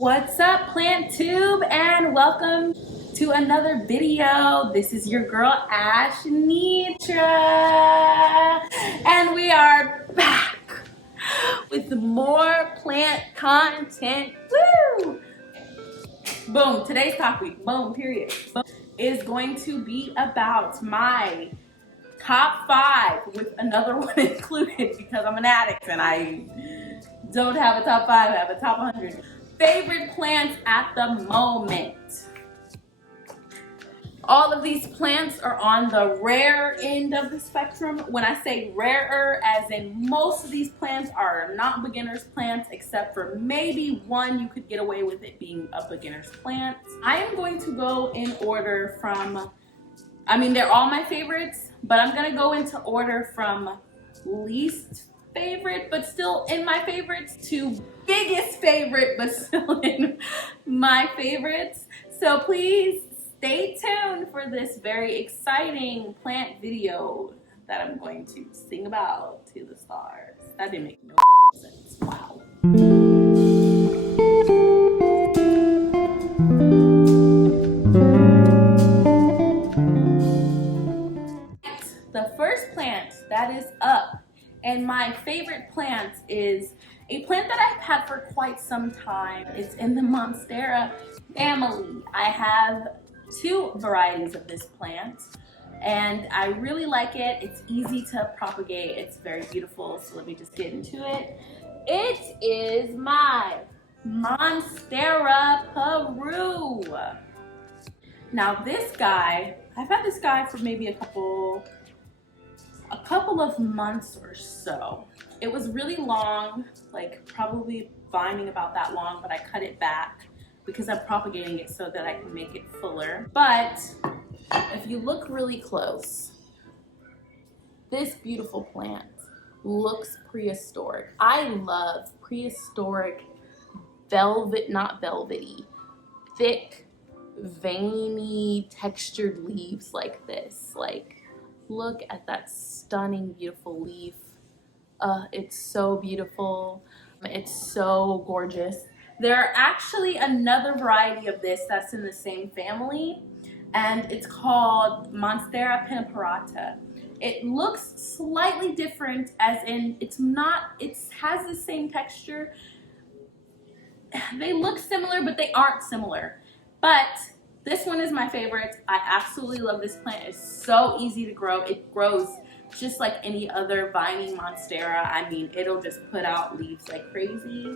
What's up, Plant Tube, and welcome to another video. This is your girl Ashnitra, and we are back with more plant content. Woo! Boom. Today's topic, boom, period, boom, is going to be about my top 5 with another one included because I'm an addict and I don't have a top 5, I have a top 100 favorite plants at the moment. All of these plants are on the rare end of the spectrum. When I say rarer, as in most of these plants are not beginner's plants, except for maybe one you could get away with it being a beginner's plant. I am going to go in order from, they're all my favorites, but I'm gonna go into order from least favorite, but still in my favorites, to biggest favorite, but still in my favorites. So please stay tuned for this very exciting plant video that I'm going to sing about to the stars. That didn't make no sense. Wow. The first plant that is up, and my favorite plant, is a plant that I've had for quite some time. It's in the MONSTERA family. I have 2 varieties of this plant, and I really like it. It's easy to propagate. It's very beautiful, so let me just get into it. It is my MONSTERA PERU. Now this guy, I've had this guy for maybe a couple of months or so. It was really long, like probably vining about that long, but I cut it back because I'm propagating it so that I can make it fuller. But if you look really close, this beautiful plant looks prehistoric. I love prehistoric velvet, not velvety, thick, veiny, textured leaves like this. Like, look at that stunning, beautiful leaf. It's so beautiful. It's so gorgeous. There are actually another variety of this that's in the same family, and it's called MONSTERA pinnipirata. It looks slightly different, as in it has the same texture. They look similar, but they aren't similar. But this one is my favorite. I absolutely love this plant. It's so easy to grow. It grows just like any other vining MONSTERA. I mean, it'll just put out leaves like crazy.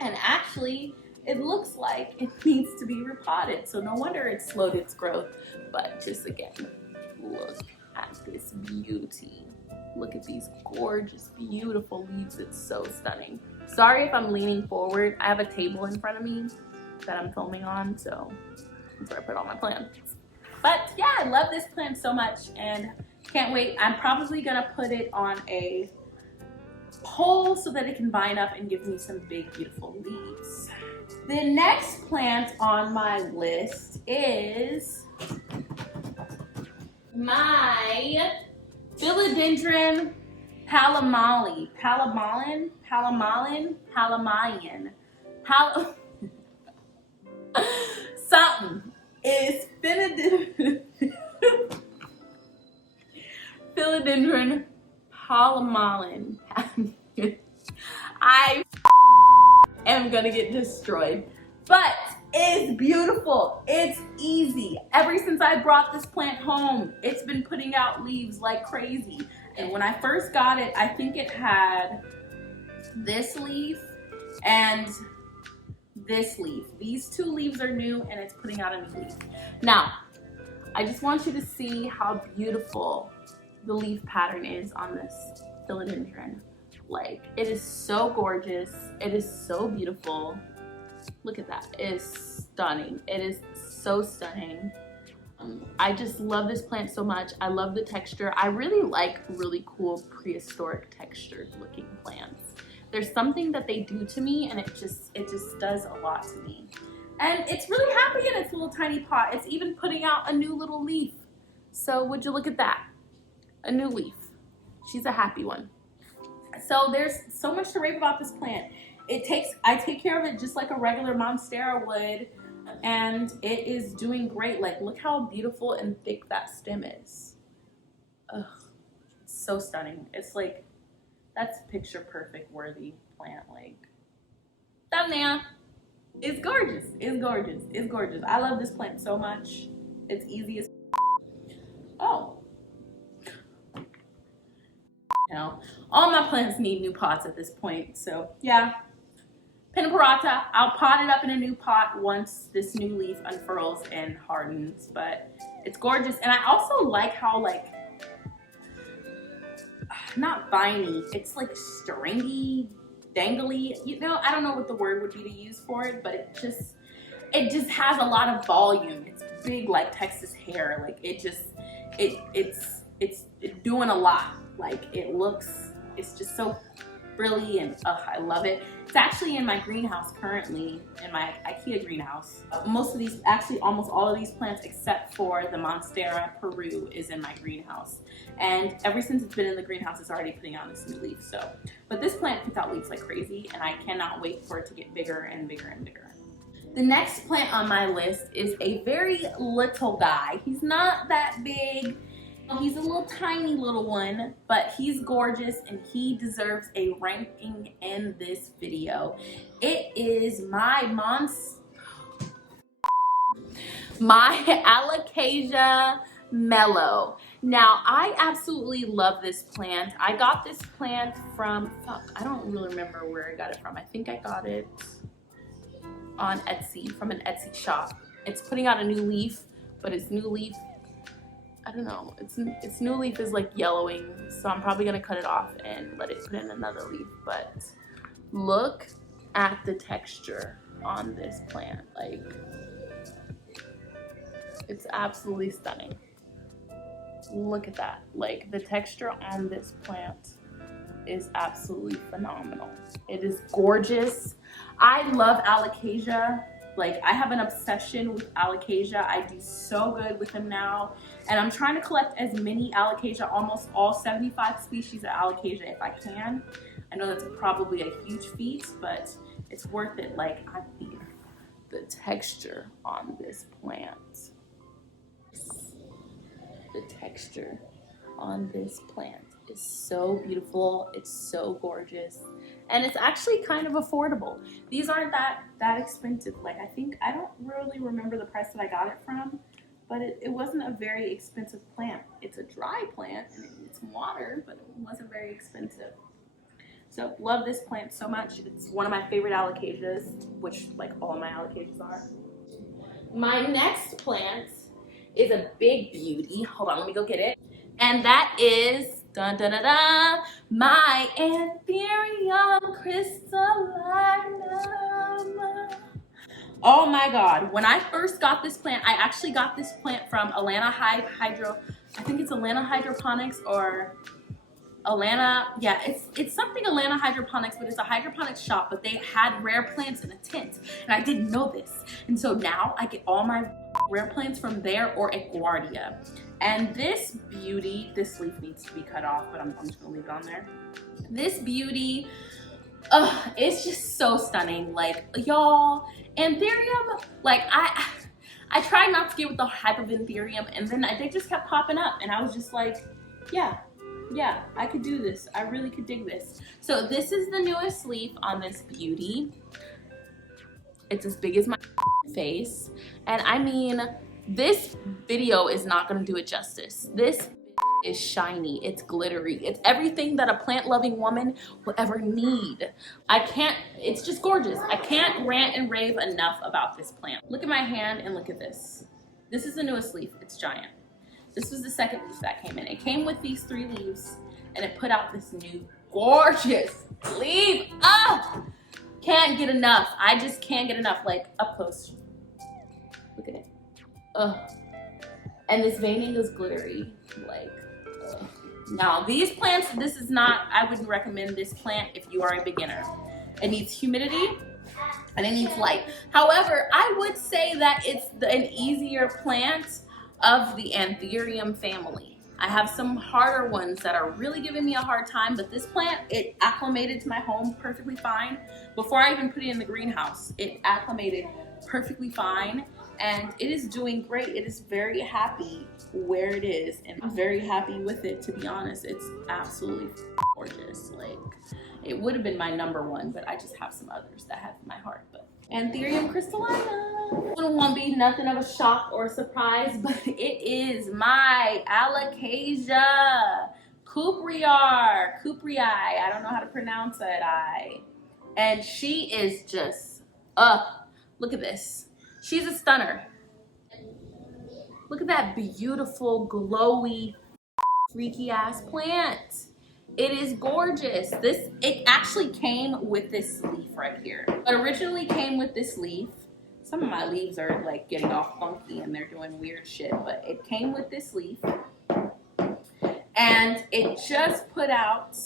And actually, it looks like it needs to be repotted. So no wonder it slowed its growth. But just again, look at this beauty. Look at these gorgeous, beautiful leaves. It's so stunning. Sorry if I'm leaning forward. I have a table in front of me that I'm filming on, so that's where I put all my plants. But yeah, I love this plant so much and can't wait. I'm probably gonna put it on a pole so that it can vine up and give me some big, beautiful leaves. The next plant on my list is my philodendron palamayan. Something is philodendron palamayan. I am gonna get destroyed, but it's beautiful. It's easy. Ever since I brought this plant home, it's been putting out leaves like crazy. And when I first got it, I think it had this leaf and this leaf. These 2 leaves are new, and it's putting out a new leaf. Now, I just want you to see how beautiful the leaf pattern is on this philodendron. Like, it is so gorgeous. It is so beautiful. Look at that. It is stunning. It is so stunning. I just love this plant so much. I love the texture. I really like really cool prehistoric textured looking plants. There's something that they do to me, and it just does a lot to me. And it's really happy in its little tiny pot. It's even putting out a new little leaf. So would you look at that? A new leaf. She's a happy one. So there's so much to rave about this plant. I take care of it just like a regular Monstera would, and it is doing great. Like, look how beautiful and thick that stem is. Ugh, so stunning. It's like, that's picture perfect worthy plant. Like, thumbnail. It's gorgeous. It's gorgeous. It's gorgeous. I love this plant so much. It's easy as oh. Now, all my plants need new pots at this point. So yeah. Pinnaparata, I'll pot it up in a new pot once this new leaf unfurls and hardens, but it's gorgeous. And I also like how, like, not viney, it's like stringy, dangly, you know, I don't know what the word would be to use for it, but it just has a lot of volume. It's big like Texas hair, like it's doing a lot. Like it's just so frilly and I love it. It's actually in my greenhouse currently, in my IKEA greenhouse. Most of these, actually almost all of these plants except for the Monstera PERU is in my greenhouse. And ever since it's been in the greenhouse, it's already putting out this new leaf. So, but this plant puts out leaves like crazy and I cannot wait for it to get bigger and bigger and bigger. The next plant on my list is a very little guy. He's not that big. He's a little tiny little one, but he's gorgeous and he deserves a ranking in this video. It is my ALOCASIA MELO. Now, I absolutely love this plant. I got this plant from, I don't really remember where I got it from. I think I got it on Etsy, from an Etsy shop. It's putting out a new leaf, but its new leaf, I don't know, its new leaf is like yellowing, so I'm probably gonna cut it off and let it put in another leaf. But look at the texture on this plant. Like, it's absolutely stunning. Look at that. Like, the texture on this plant is absolutely phenomenal. It is gorgeous. I love ALOCASIA. Like, I have an obsession with ALOCASIA. I do so good with them now. And I'm trying to collect as many ALOCASIA, almost all 75 species of ALOCASIA if I can. I know that's probably a huge feat, but it's worth it. Like, I mean, the texture on this plant. The texture on this plant is so beautiful. It's so gorgeous. And it's actually kind of affordable. These aren't that expensive. Like, I don't really remember the price that I got it from, but it wasn't a very expensive plant. It's a dry plant and it needs some water, but it wasn't very expensive. So love this plant so much. It's one of my favorite ALOCASIAs, which like all my ALOCASIAs are. My next plant is a big beauty. Hold on, let me go get it. And that is dun, dun, dun, dun, my Anthurium crystallinum. Oh my God, when I first got this plant, I actually got this plant from Atlanta Hydro, I think it's Atlanta Hydroponics or Atlanta, yeah, it's something Atlanta Hydroponics, but it's a hydroponics shop, but they had rare plants in a tent, and I didn't know this. And so now I get all my rare plants from there or at Guardia. And this beauty, this leaf needs to be cut off, but I'm just gonna leave it on there. This beauty, it's just so stunning. Like, y'all, Anthurium, like I tried not to get with the hype of Anthurium, and then they just kept popping up, and I was just like, yeah, I could do this. I really could dig this. So this is the newest leaf on this beauty. It's as big as my face, and I mean, this video is not gonna do it justice. This is shiny, it's glittery, it's everything that a plant-loving woman will ever need. It's just gorgeous. I can't rant and rave enough about this plant. Look at my hand and look at this. This is the newest leaf, it's giant. This was the second leaf that came in. It came with these 3 leaves and it put out this new gorgeous leaf. Oh, can't get enough. I just can't get enough. Like, up close. Look at it. Ugh. And this veining is glittery. Like, ugh. Now, these plants, this is not, I wouldn't recommend this plant if you are a beginner. It needs humidity and it needs light. However, I would say that it's an easier plant of the Anthurium family. I have some harder ones that are really giving me a hard time, but this plant, it acclimated to my home perfectly fine. Before I even put it in the greenhouse, it acclimated perfectly fine, and it is doing great. It is very happy where it is, and I'm very happy with it, to be honest. It's absolutely gorgeous. Like, it would have been my #1, but I just have some others that have my heart. But Anthurium crystallina. It won't be nothing of a shock or a surprise, but it is my ALOCASIA CUPREA. I don't know how to pronounce it. And she is just, look at this. She's a stunner. Look at that beautiful, glowy, freaky ass plant. It is gorgeous. It actually came with this leaf right here. It originally came with this leaf. Some of my leaves are like getting all funky and they're doing weird shit, but it came with this leaf. And it just put out,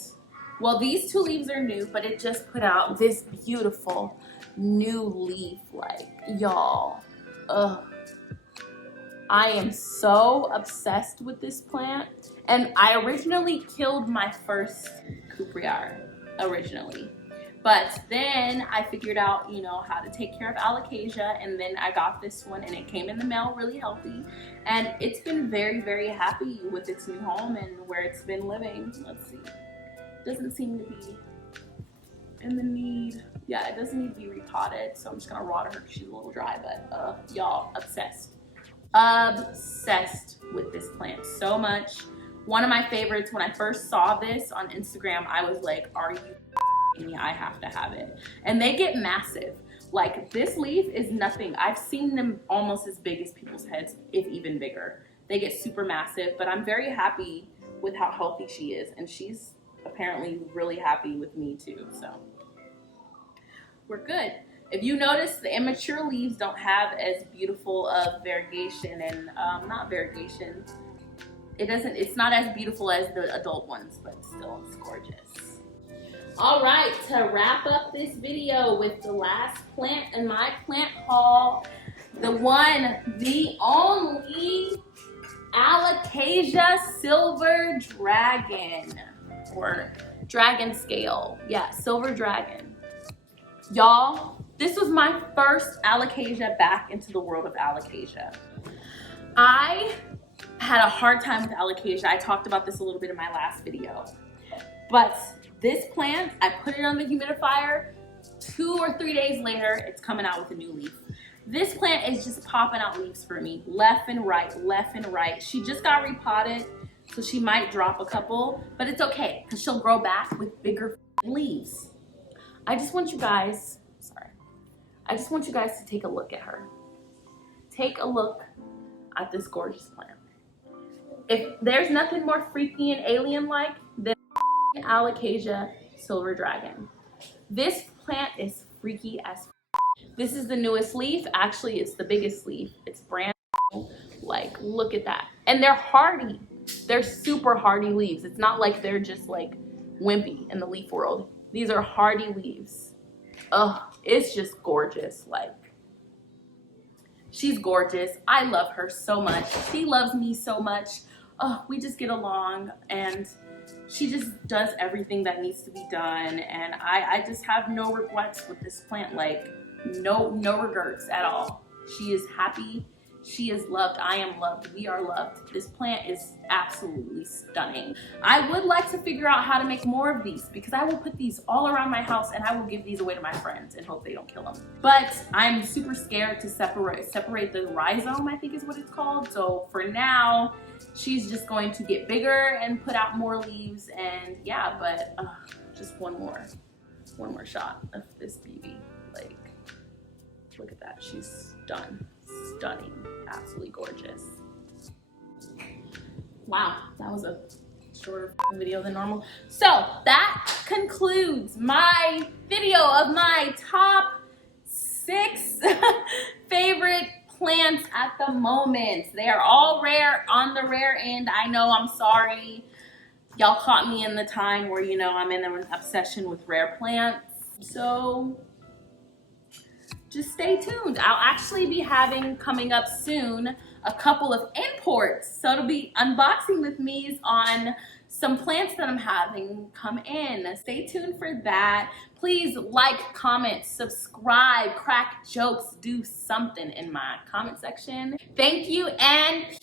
well, these 2 leaves are new, but it just put out this beautiful new leaf. Like, y'all, I am so obsessed with this plant. And I originally killed my first CUPREA originally. But then I figured out, you know, how to take care of ALOCASIA, and then I got this one, and it came in the mail really healthy. And it's been very, very happy with its new home and where it's been living. Let's see. Doesn't seem to be in the need. Yeah, it doesn't need to be repotted, so I'm just gonna water her because she's a little dry, but y'all, obsessed. Obsessed with this plant so much. One of my favorites, when I first saw this on Instagram, I was like, are you kidding me? I have to have it. And they get massive. Like, this leaf is nothing. I've seen them almost as big as people's heads, if even bigger. They get super massive, but I'm very happy with how healthy she is, and she's apparently really happy with me too, so we're good. If you notice, the immature leaves don't have as beautiful of variegation, and not variegation, it's not as beautiful as the adult ones, but still it's gorgeous. All right, to wrap up this video with the last plant in my plant haul, the one, the only ALOCASIA Silver Dragon, or Dragon Scale. Yeah, Silver Dragon. Y'all, this was my first ALOCASIA back into the world of ALOCASIA. I had a hard time with ALOCASIA. I talked about this a little bit in my last video. But this plant, I put it on the humidifier. 2 or 3 days later, it's coming out with a new leaf. This plant is just popping out leaves for me, left and right, left and right. She just got repotted, so she might drop a couple, but it's okay, because she'll grow back with bigger leaves. I just want you guys to take a look at her. Take a look at this gorgeous plant. If there's nothing more freaky and alien-like than ALOCASIA Silver Dragon. This plant is freaky as f. This is the newest leaf. Actually, it's the biggest leaf. It's brand new. Like, look at that. And they're hardy. They're super hardy leaves. It's not like they're just like wimpy in the leaf world. These are hardy leaves. Ugh, it's just gorgeous. Like, she's gorgeous. I love her so much. She loves me so much. Oh, we just get along, and she just does everything that needs to be done, and I just have no regrets with this plant. Like, no regrets at all. She is happy. She is loved. I am loved. We are loved. This plant is absolutely stunning. I would like to figure out how to make more of these, because I will put these all around my house and I will give these away to my friends and hope they don't kill them. But I'm super scared to separate the rhizome, I think is what it's called. So for now, she's just going to get bigger and put out more leaves, and yeah, but just one more shot of this beauty. Like, look at that. She's stunning, absolutely gorgeous. Wow, that was a shorter video than normal. So that concludes my video of my top 6 favorite plants at the moment. They are all rare, on the rare end. I know, I'm sorry. Y'all caught me in the time where, you know, I'm in an obsession with rare plants. So just stay tuned. I'll actually be having, coming up soon, a couple of imports. So it'll be unboxing with me's on some plants that I'm having come in. Stay tuned for that. Please like, comment, subscribe, crack jokes, do something in my comment section. Thank you and peace.